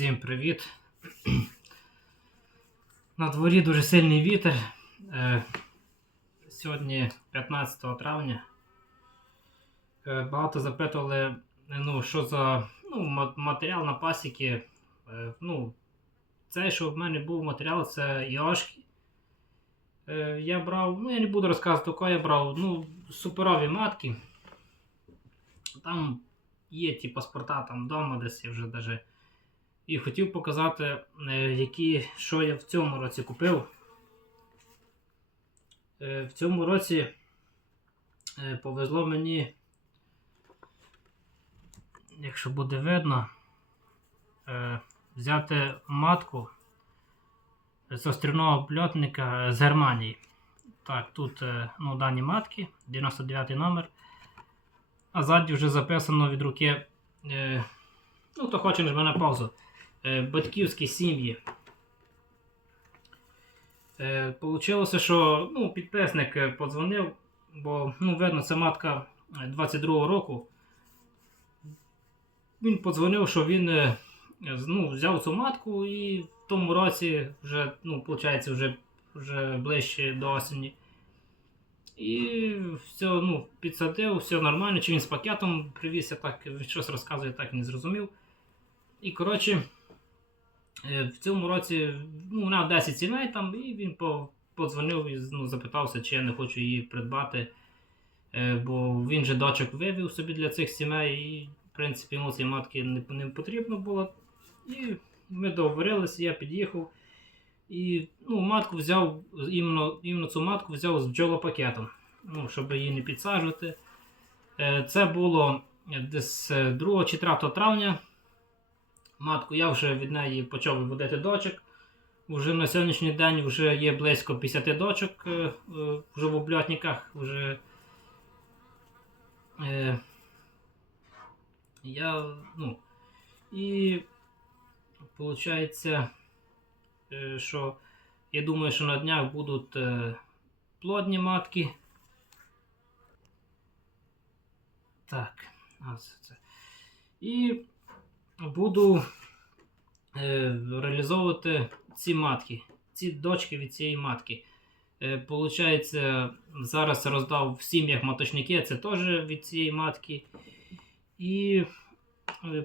Всім привіт. На дворі дуже сильний вітер. Е, Сьогодні 15 травня. Е, Багато запитували, е, ну, що за ну, матеріал на пасіки. Ну, цей, що в мене був матеріал, це Іошки. Я брав, ну я не буду розказувати, кого я брав. Ну, суперові матки. Там є ті паспорта там вдома десь я вже даже. І хотів показати, е, які, що я в цьому році купив. Е, В цьому році е, повезло мені, якщо буде видно, взяти матку з острівного обльотника з Германії. Так, тут ну, дані матки, 99 номер. А ззаді вже записано від руки. Ну, то хоче нажме на паузу. Е, батьківські сім'ї. Е, Получилося, що ну, підписник е, подзвонив, бо ну, видно, це матка е, 22-го року. Він подзвонив, що він ну, взяв цю матку і в тому році вже, ну, виходить, вже, вже ближче до осені. І все, ну, підсадив, все нормально. Чи він з пакетом привіз, я так щось розказує, так не зрозумів. І коротше, в цьому році ну, нас 10 сімей там, і він по, подзвонив і ну, запитався, чи я не хочу її придбати. Е, Бо він же дочок вивів собі для цих сімей, і в принципі йому цієї матки не, не потрібно було. І ми договорилися, я під'їхав. І ну, матку взяв, іменно, іменно цю матку взяв з бджолопакетом, ну, щоб її не підсаджувати. Е, Це було десь е, 2 чи 3 травня. Матку я вже від неї почав виводити дочок. Вже на сьогоднішній день вже є близько 50 дочок е, е, вже в обльотниках. Вже, е, я, ну, і виходить, що я думаю, що на днях будуть плодні матки. Так, ось це. І буду е, реалізовувати ці матки, ці дочки від цієї матки. Е, Получається, зараз роздав в сім'ях маточники, це теж від цієї матки. І е,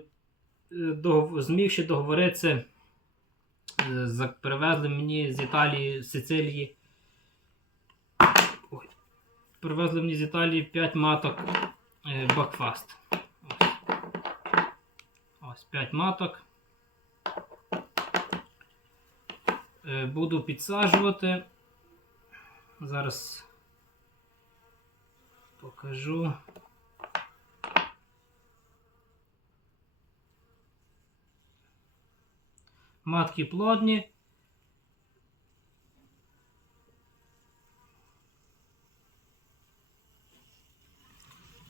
змігши договоритися, привезли мені з Італії, з Сицилії. Привезли мені з Італії 5 маток Бакфаст. Ось. Ось 5 маток. Е, Буду підсаджувати. Зараз покажу. Матки плодні.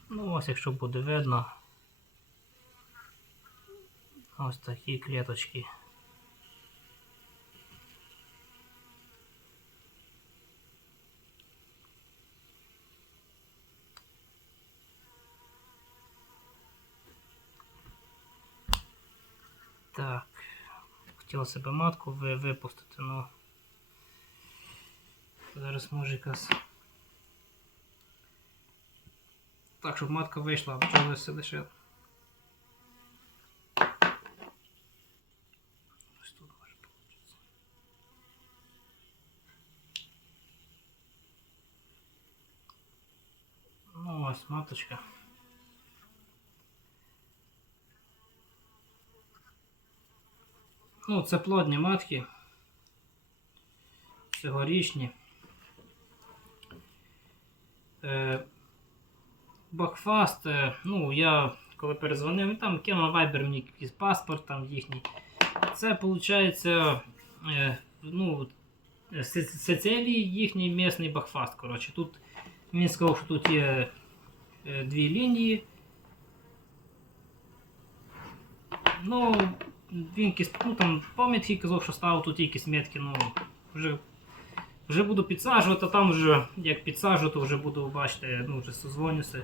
Ну, ось якщо буде видно. Ось такі клеточки. Так. Хотіла себе матку ви, випустити, ну. Зараз може якась. Так, щоб матка вийшла, а бджоли лише. Ось тут може получиться. Ну ось маточка. Ну, це плодні матки. Цьогорічні. Е, Бакфаст, е, ну, я коли перезвонив, там кинув Viber мені якийсь паспорт там їхній. Це виходить, е, ну, Сицилії їхній місний Бакфаст. Коротше. Тут він сказав, що тут є е, дві лінії. Ну, він якісь, ну там пам'ятки казав, що ставив тут якісь метки, ну вже, вже буду підсаджувати, а там вже як підсаджу, то вже буду бачити, ну вже созвонюся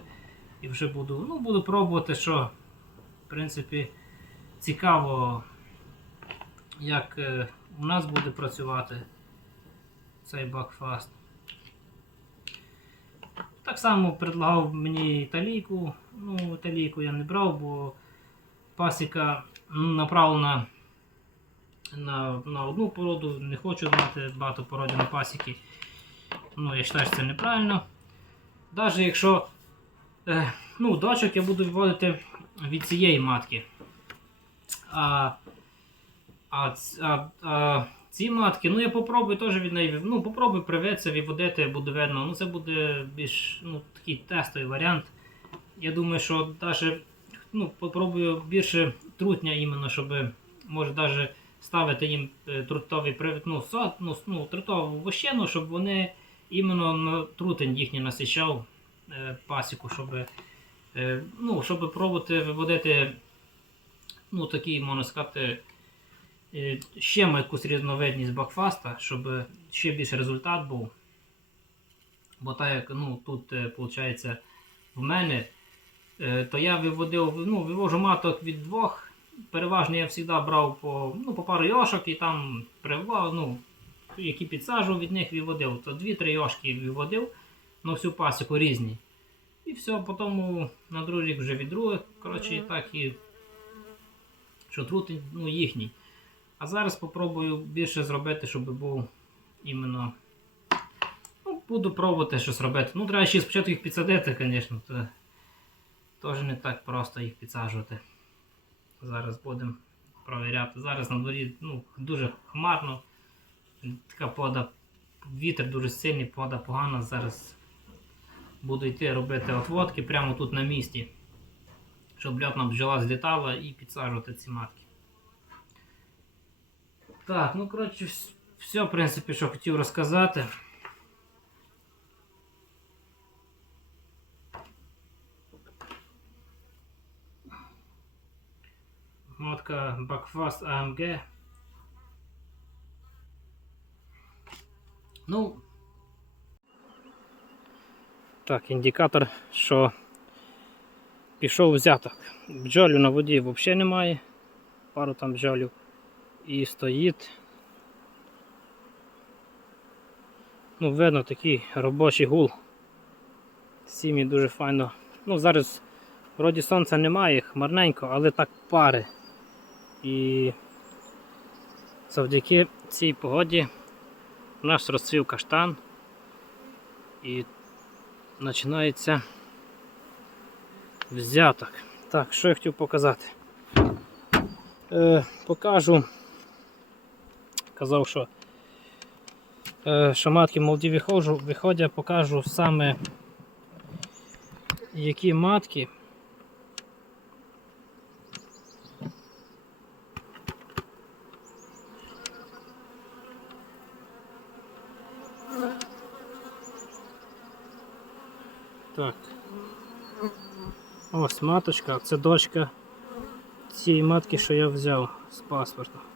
і вже буду, ну буду пробувати, що в принципі цікаво як е, у нас буде працювати цей бакфаст. Так само предлагав мені італійку. Ну, італійку я не брав, бо пасіка направлена на, на одну породу. Не хочу мати багато породів на пасіки. Ну, я вважаю, що це неправильно. Навіть якщо е, ну, дочок я буду виводити від цієї матки. А, а, а, а ці матки, ну я попробую теж від неї. Ну, попробую привитися, відводити, буде видно. Ну, це буде більш ну, такий тестовий варіант. Я думаю, що навіть ну, попробую більше трутня іменно, щоб може навіть ставити їм е, трутовий привід, ну, сад, ну, ну, трутову вощину, щоб вони іменно на трутень їхній насичав е, пасіку, щоб, е, ну, щоб пробувати виводити ну, такий, можна сказати, е, ще якусь різновидність бакфаста, щоб ще більше результат був. Бо так як ну, тут виходить в мене, е, то я виводив, ну, вивожу маток від двох. Переважно я завжди брав по, ну, по пару йошок і там привав, ну, які підсаджував від них виводив. То дві-три йошки виводив на всю пасіку різні. І все, потім на другий рік вже від других. Коротше, так і що трутень ну, їхній. А зараз спробую більше зробити, щоб був іменно. Ну, буду пробувати щось робити. Ну, треба ще спочатку їх підсадити, звісно. Це теж не так просто їх підсаджувати. Зараз будемо провіряти. Зараз на дворі ну, дуже хмарно. Така пода, вітер дуже сильний, пода погана. Зараз буду йти робити отводки прямо тут на місці, щоб льотна бджола злітала і підсаджувати ці матки. Так, ну коротше, вс- все, в принципі, що хотів розказати. Матка Buckfast AMG. Ну. Так, індикатор, що пішов взяток. Бджолів на воді взагалі немає. Пару там бджолів. І стоїть. Ну, видно такий робочий гул. Сім'ї дуже файно. Ну, зараз вроді сонця немає, хмарненько, але так пари. І завдяки цій погоді у нас розцвів каштан і починається взяток. Так, що я хотів показати? Е, покажу. Казав, що е, що матки молоді виходжу, виходять, покажу саме які матки. Так. Ось маточка, це дочка цієї матки, що я взяв з паспорта.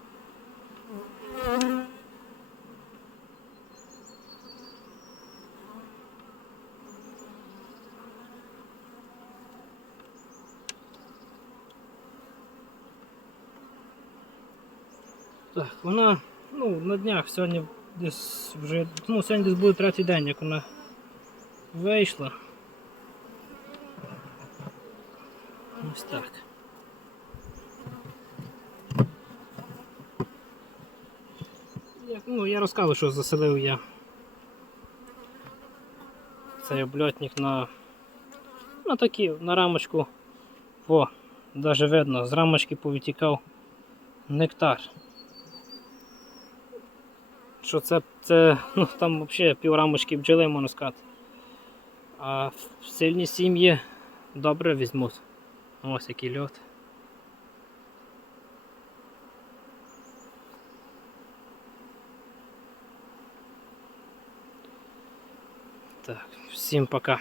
Так, вона ну, на днях сьогодні десь вже, ну, сьогодні десь буде третій день, як вона вийшла. Ось так. Ну, я розказував, що заселив я цей обльотник на, на такі, на рамочку. О, навіть видно, з рамочки повитікав нектар. Що це, це ну, там взагалі піврамочки бджоли, можна сказати. А сильні сім'ї добре візьмуть. Ось який льот. Так, всім пока.